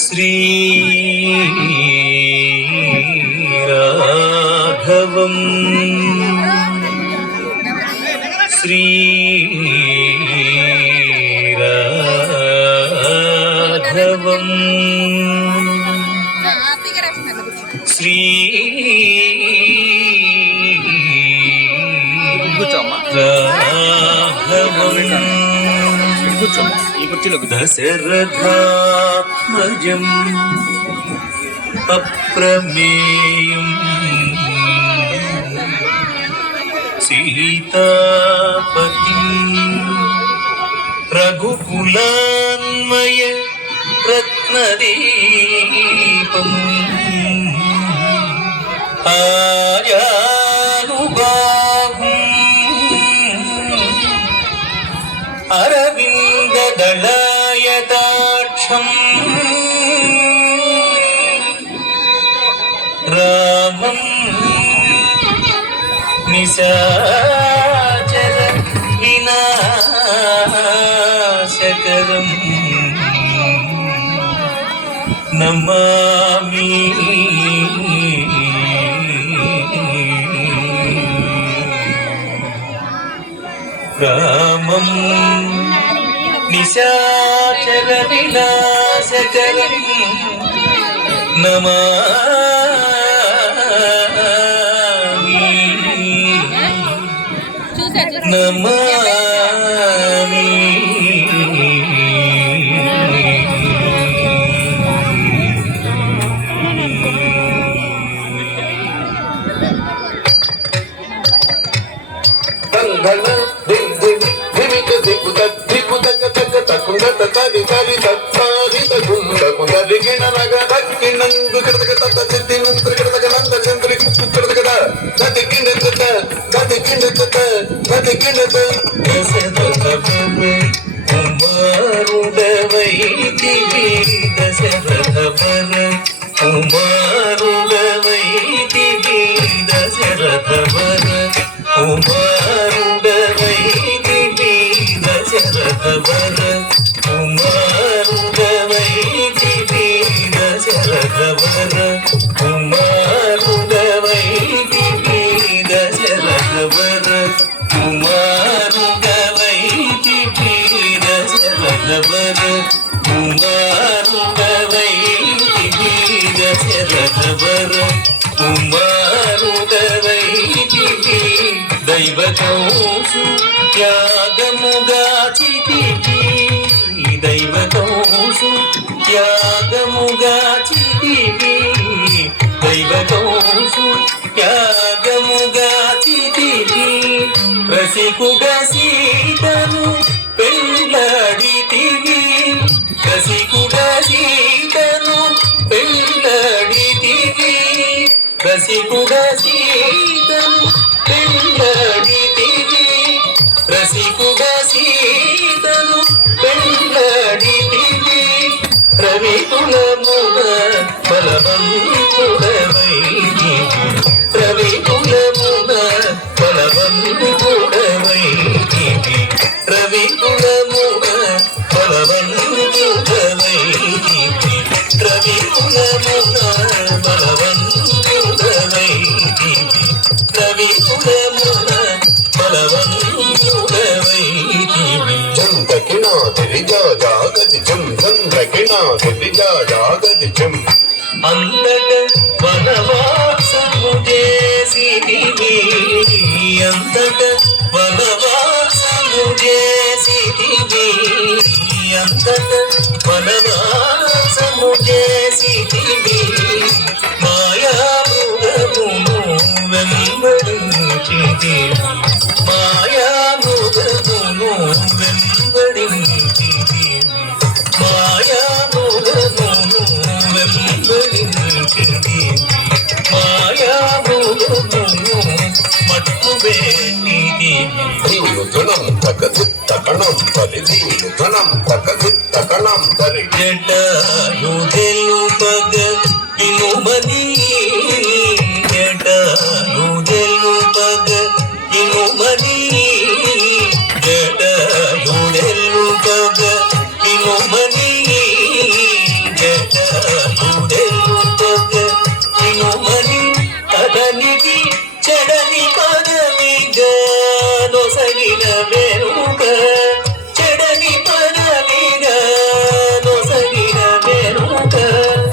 శ్రీ రాఘవం శ్రీ రాఘవం శ్రీ దశరథాత్మజం అప్రమేయం సీతాపతిం రఘుకులాన్మయ రత్నదీపం ఆజానుబాహుం అరవిందదళాయతాక్షం రామం నిశాచర వినాశకరం నమామి రామం నిశాచర వినాశకరం నమామి నమామి కుమారుడవైతివి దశరథవర కుమారుడవైతివి దశరథవర కుమారుడవైతివి దశరథవర కుమారుడవైతివి దశరథవర కుమారుడవైతివి దశరథవర కుమారుడవైతివి దశరథవర కుమారుడవైతివి దశరథవర కుమారుడవైతివి దైవతోసు త్యాగముగాచితివి దైవతోసు త్యాగముగాచితివి దైవతోసు త్యాగముగాచితివి రసికుగ సీతను పెళ్ళాడితివి రసికుగ సీతను పెళ్ళాడితివి రసికుగ సీతను పెళ్ళాడితివి రసికుగ సీతను పెళ్ళాడితివి రవికులమున బలవంతుడవైతివి రవికులమున బలవంతుడవైతివి రవికులమున బలవంతుడవైతివి రవికులమున బలవంతుడవైతివి రవికులమున బలవంతుడవైతివి చంద్రకిణాదిరిజాగదిజం చంద్రకిణాదిరిజాగదిజం అంతట వనవాసము చేసితివి అంతట వనవాసము చేసితివి అంతట వనవాసము చేసితివి మాయామృగమును వెంబడించితివి మాయామృగమును వెంబడించితివి మాయామృగమును వెంబడించితివి మాయామృగమును మట్టుబెట్టితివి ధనం తకచిత్తకణం పరిధీను ధనం తకచిత్తకణం తరి జటాయు తెలుపగ వినుమని చెడని పదవిగా నొసగిన వెనుక చెడని పదవిగా నొసగిన వెనుక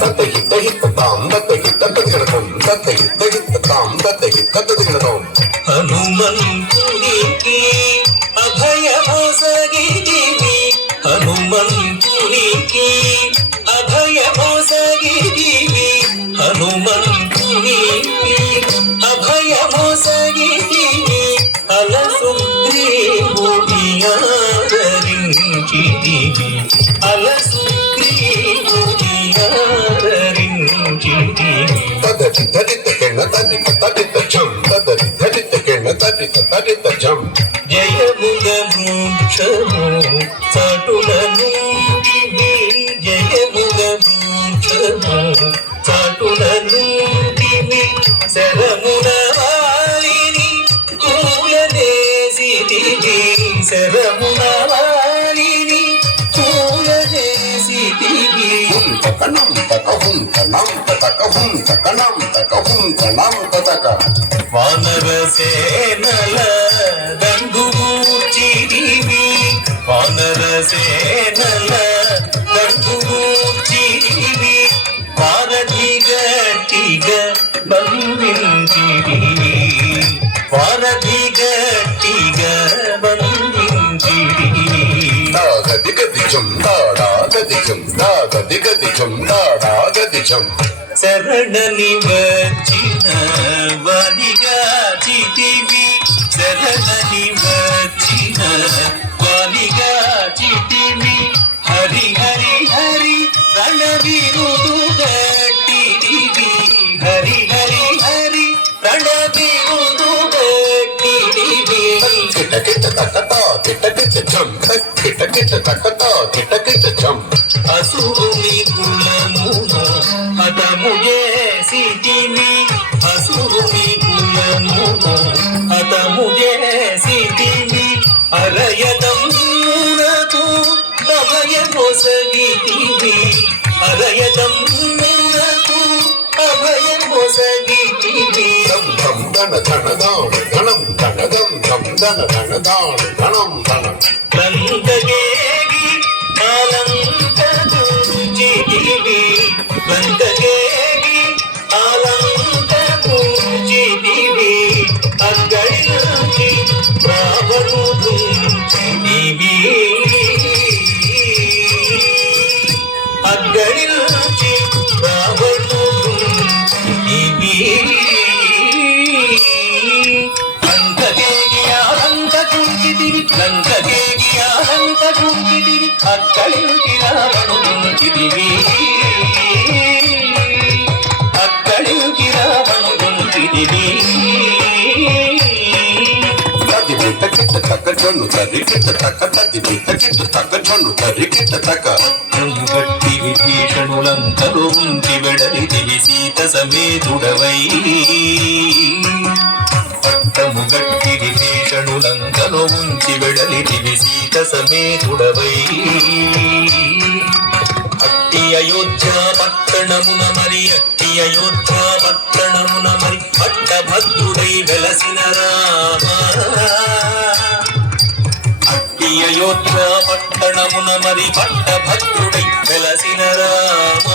తత్త హిత హిత తాం తత్త హిత తగిడతాం తత్త హిత హిత తాం తత్త హిత తగిడతాం హనుమంతునికి అభయమొసగితివి హనుమంతునికి అభయమొసగితివి హనుమంతునికి అభయమొసగితివి అలసుగ్రీవుని ఆదరించితివి అలసుగ్రీవుని ఆదరించితివి తదరి ధరిత కెణ తదిత తదిత చం తదరి ధరిత కెణ తదిత తదిత చం జయముగ వృక్షము చాటులను జయముగ వృక్షము చాటులను శరమున వాలిని పూలదేశితివి శరమున వాలిని పూలదేశితివి తకణం తకహుం తనం తకహుం తకణం తకహుం తనం తక వానర సేనల దండుమూర్చితివి వానర సేనల దండుమూర్చితివి వారధి గట్టిగ బంధించితివి వారధి గట్టిగ బంధించితివి దాగదిగదిచం దాడాగదిచం దాగదిగదిచం దాడాగదిచం శరణని వచ్చిన వానిగా చితివి శరణని వచ్చిన వానిగా చితివి హరి హరి హరి రణవిరుదు గట్టివి హరి హరి హరి రణవిరుదు గట్టివి కిటకిట తకటా కిటకిట చం కిటకిట తకటా కిటకిట చం అసురుని కులమును హతము చేసితివి అసురుని కులమును హతము చేసితివి అరయదమునకు అభయమొసగితివి అరయదమునకు అభయమొసగితివి ధం ధం ధన ధన దాణ ధనం ధన ధం ధం ధన ధన దాణ ధనం ధనం లంకగేగి ఆలంకూచితివి లంకగేగి ఆలంకూచితివి అగ్గడిలోకి రావణుడుంచితివి అగ్గడిలోకి రావణుడుంచితివి లంకగేగి ఆలంకూచితివి లంకగేగి ఆలంకూచితివి అక్కడికి రావణుడుంచితివి అక్కడికి రావణుడుంచితివి తది కిట తక జొన్ను తది కిట తక తది కిట తక జొన్ను తది కిట తక గట్టి విభీషణులంతలో ఉంచి వెడలితివి సీత సమేతుడవై పట్టము గట్టి విభీషణులంతలో ఉంచి వెడలితివి సీత సమేతుడవై అట్టి అయోధ్య పట్టణమున మరి అట్టి అయోధ్య పట్టణమున మరి పట్టభద్రుడై వెలసిన రామ అట్టి అయోధ్య పట్టణమున మరి పట్టభద్రుడై వెలసిన రామ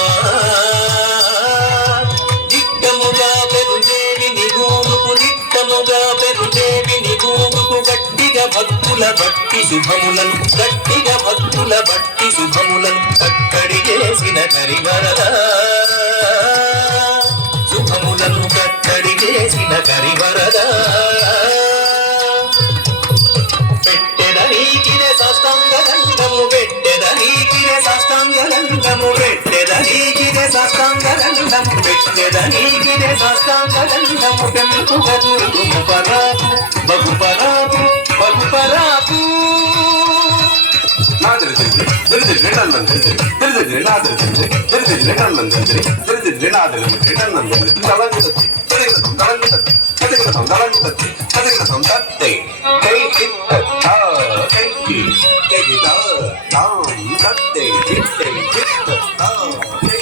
దిట్టముగా పెరుదేవి నిగూముకు దిట్టముగా పెరుదేవి నిగూముకు గట్టిగా భక్తుల భక్తి శుభములను గట్టిగా భక్తుల భక్తి శుభములను కట్టడి చేసిన కరివరద శుభములను కట్టడి చేసిన కరివరద పెట్టెదనీకిరే సాష్టాంగ దండము పెట్టెదనీకిరే సాష్టాంగ దండము పెట్టెదనీకిరే సాష్టాంగ దండము పెట్టెదనీకిరే సాష్టాంగ దండము పెంపుగా చూడుము పరాకు బహు పరాకు బహు పరాకు నాదరిచింది దరిద్రి నందంది దరిద్రి నాదరిచింది దరిద్రి నందంది దరిద్రి నాదరిచింది నందంది తలంది తరిగతం తలంది తరిగతం తలంది తరిగతం తత్తే కై కిట్ట తా కై కి కై తా తాం తత్తే కిట్టే కిట్ట తా కై